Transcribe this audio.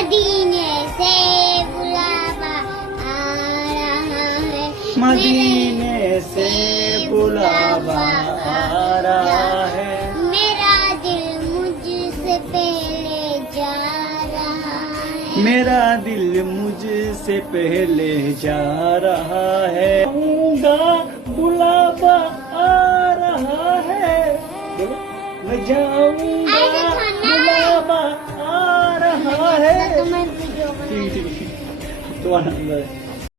मदीने से बुलावा आ रहा है, मदीने से बुलावा आ रहा है, मेरा दिल मुझसे पहले जा रहा है, मेरा दिल मुझसे पहले जा रहा है, आऊंगा बुलावा आ रहा है, मैं जाऊंगा बुलावा आ रहा है। तो मैं वीडियो बना ठीक है, तो आनंद है।